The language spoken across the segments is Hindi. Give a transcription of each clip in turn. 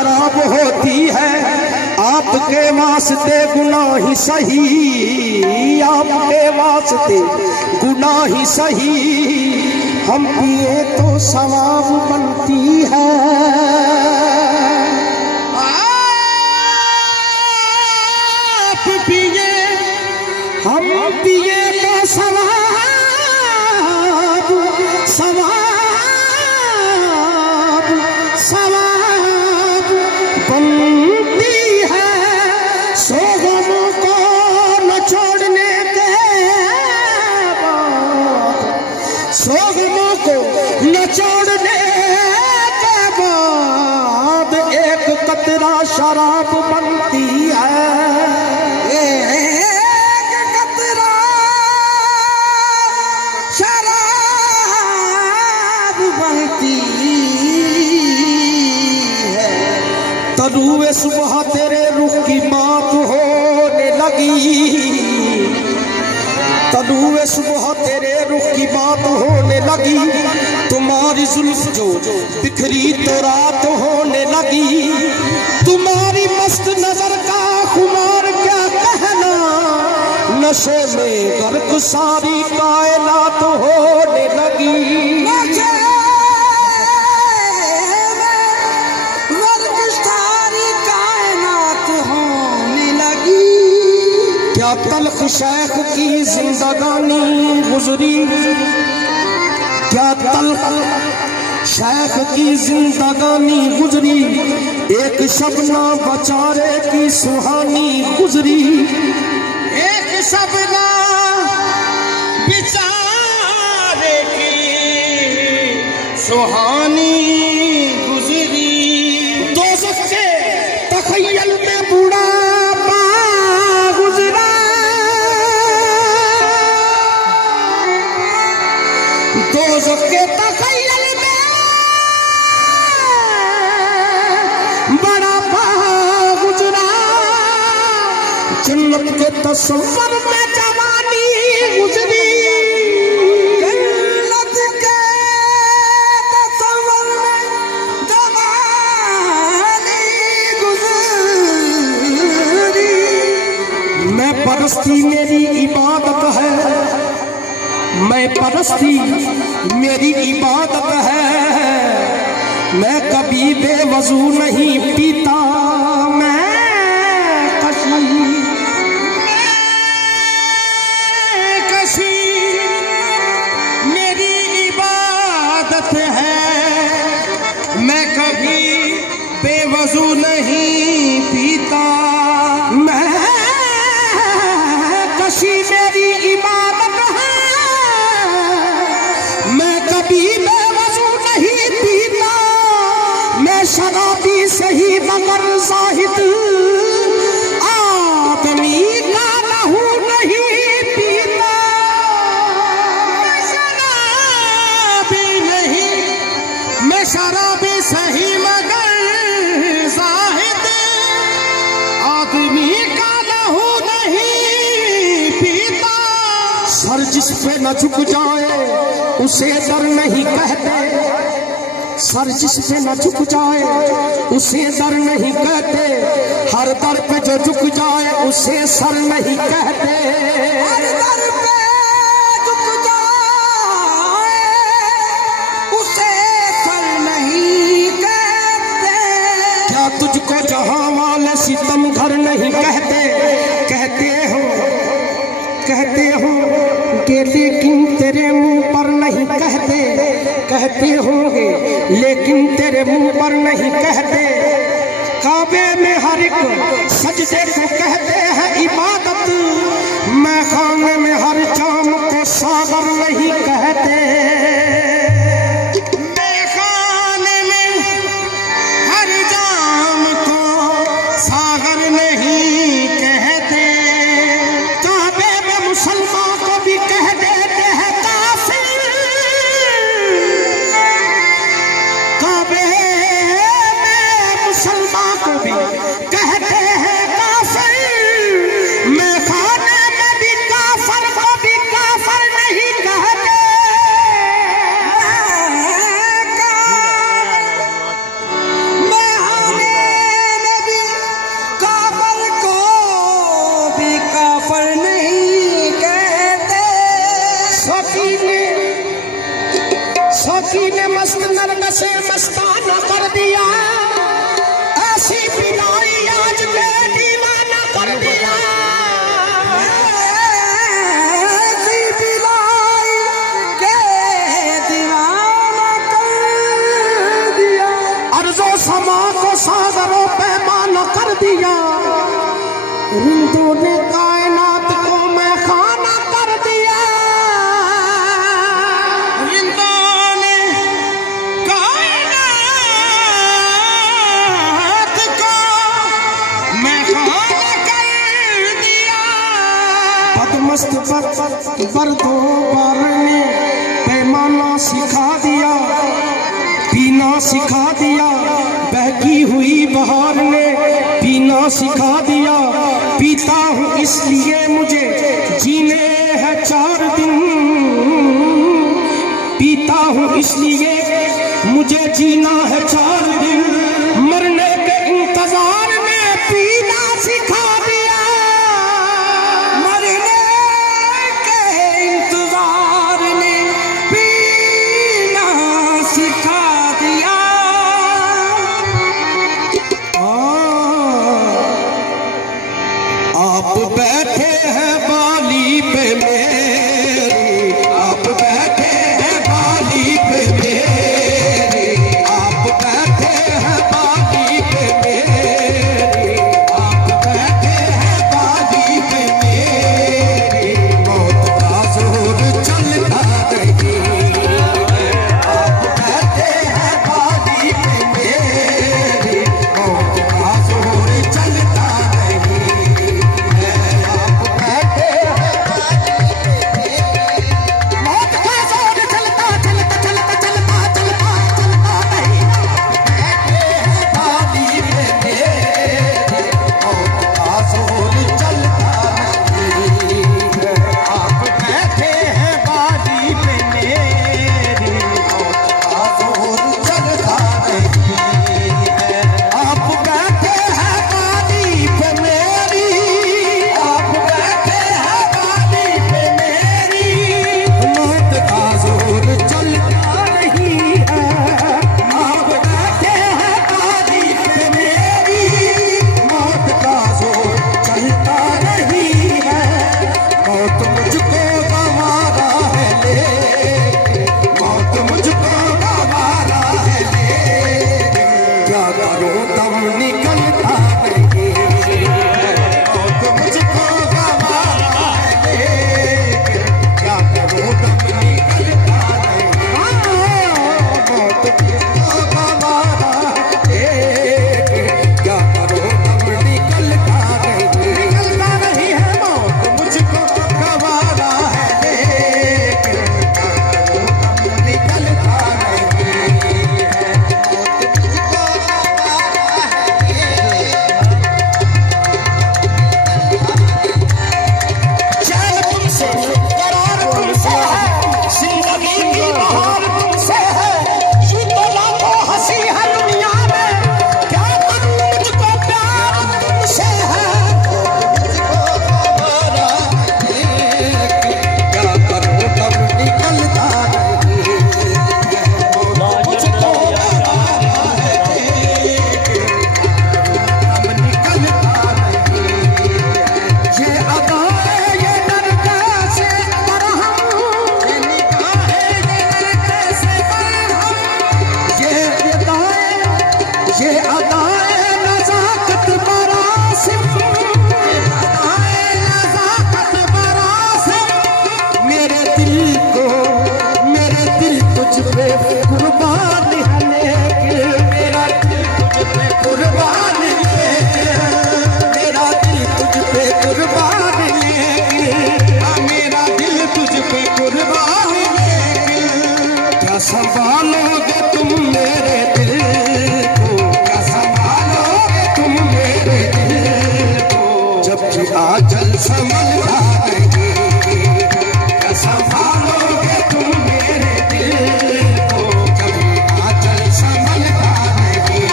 शराब होती है आपके वास्ते गुनाह ही सही, आपके वास्ते गुनाह ही सही, हम पिए तो सवाब बनती है। आप पिए हम पिए तो सवाब सवाब सवाब बनती है। सो गमों को न छोड़ने के बाद, सो गमों को न छोड़ने के बाद एक कतरा शराब बनती है। एक कतरा शराब बनती है। तरुए सुबह तेरे रुख की बात होने लगी, तरुए सुबह तेरे रुख की बात होने लगी, तुम्हारी जुल्फ जो बिखरी तो रात होने लगी, तुम्हारी मस्त नजर का खुमार क्या कहना, नशे में गर्क सारी कायनात होने लगी। क्या तल्ख शेख की जिंदगानी गुजरी, क्या तल्ख शेख की जिंदगानी गुजरी, एक शबना बचारे की सुहानी गुजरी, एक शबना बेचारे की सुहानी गुजरी। दोज़ख के तख़य्युल में बूढ़ा दोज़ख के तख़य्युल में बड़ा गुजरा, जन्नत के तस्वर में जवानी गुजरी, जन्नत के तस्वर में जवानी गुजरी। मैं परस्ती मेरी इबादत है, मैं परस्ती मेरी इबादत है, मैं कभी बेवजू नहीं पीता, मैं कशी मेरी इबादत है, मैं कभी बेवजू नहीं पीता, मैं कशी मेरी इबादत है, मैं कभी बेवजू नहीं पीता, मैं शराबी सही मगर ज़ाहिद आदमी का लहू नहीं पीता, मैं शराबी नहीं, मैं शराबी सही मगर ज़ाहिद आदमी का लहू नहीं पीता। सर जिस पे न झुक जाए उसे दर नहीं कहते, सर जिस पे न झुक जाए उसे दर नहीं कहते, हर दर पे जो झुक जाए उसे सर नहीं कहते, हर दर पे झुक जाए उसे सर नहीं कहते। क्या तुझको जहां वाले सितम घर नहीं कहते, कहते हो कि लेकिन तेरे मुंह पर नहीं कहते, कहते होंगे लेकिन तेरे मुंह पर नहीं कहते। काबे में हर एक सजदे को कहते हैं इबादत, मैं खाने में हर जाम को सागर नहीं कहते, मैं खाने में हर जाम को सागर नहीं कहते। काबे में मुसलमान को भी कह देते हैं काफिर, काबे में मुसलमान को भी कहते हैं काफिर, परिंदों ने कायनात को मैं खाना कर दिया, परिंदों ने कायनात को मैं खाना कर दिया। बदमस्त बर्दों पर ने पैमाना सिखा दिया, पीना सिखा दिया। बहकी हुई बहार ने पीना सिखा दिया। पीता हूँ इसलिए मुझे जीने हैं 4 दिन, पीता हूँ इसलिए मुझे जीना है 4 दिन। मरने के इंतजार में पीना सिखा दिया, मरने के इंतजार में पीना सिखा दिया। आप बैठे हैं बाली पे मेरी, आप बैठे हैं बाली पे मेरी, आप बैठे हैं बाली पे मेरी, आप बैठे हैं बाली पे मेरी। मौत का जोर चलता नहीं, आप बैठे हैं बाली पे मेरी, मौत का जोर चलता नहीं। संभालोगे तुम मेरे दिल को, क्या संभालोगे तुम मेरे दिल को, जबकि आंचल संभलता नहीं। क्या संभालोगे तुम मेरे दिल को, जबकि आंचल संभलता नहीं।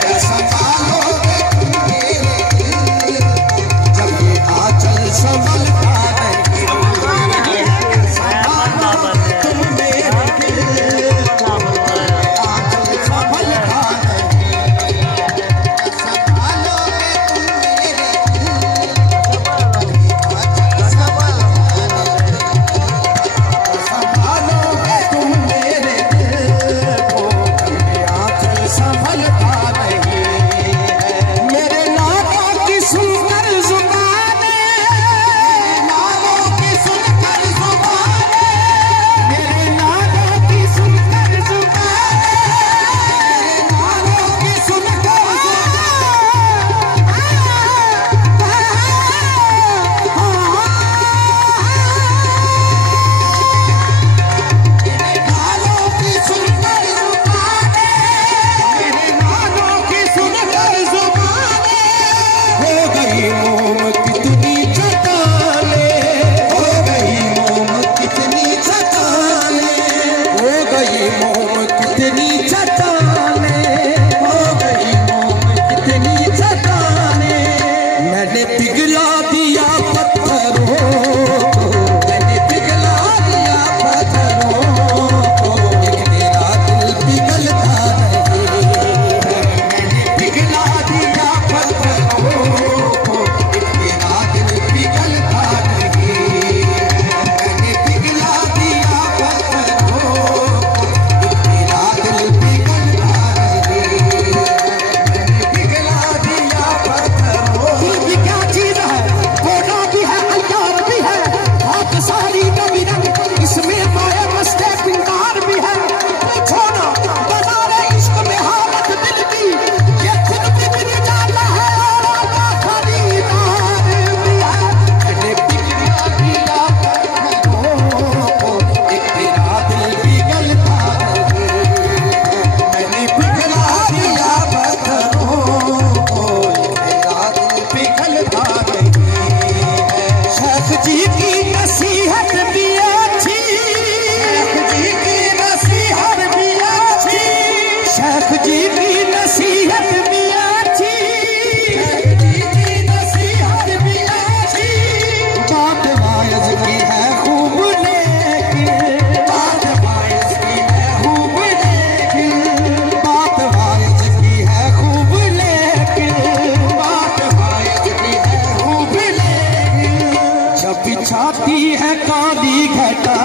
क्या संभालोगे तुम मेरे दिल को, जबकि आंचल संभलता नहीं। गई मोम कितनी चट्टाने, हो गई मोम कितनी चट्टाने, हो गई मोम कितनी चट्टाने, हो गई मोम कितनी चट्टाने। मैंने पिघला दिया पत्थरों को, मैंने पिघला दिया पत्थरों को, एक तेरा दिल पिघलता नहीं। मैंने पिघला दिया पत्थरों को, एक तेरा दिल पिघलता नहीं। मैंने पिघला दिया पत्थरों को, एक तेरा दिल पिघलता नहीं। मैंने पिघला दिया पत्थरों। दिल भी क्या चीज है, होना भी है, अय्यार भी है, बहुत सारी कमी रंग इसमें माया मस्ते पिंगार भी है। पूछो ना बना रहे इश्क में हालत दिल की, ये खुद भी बिक जाता है और आका खरीदार भी है। मैंने पिघला दिया पत्थरों को, एक तेरा दिल पिघलता नहीं। मैंने पिघला दिया पत्थरों को, एक तेरा दिल पिघलता नहीं। शेख जी की नसीहत भी अच्छी, शेख जी की नसीहत भी अच्छी, शेख जी की नसीहत भी अच्छी, शेख जी की नसीहत भी अच्छी। बात वाइज की है खूब लेकिन, बात वाइज की है खूब लेकिन, बात वाइज की है खूब लेकिन, बात वाइज की है खूब लेकिन। जब बिछाती है काली घटा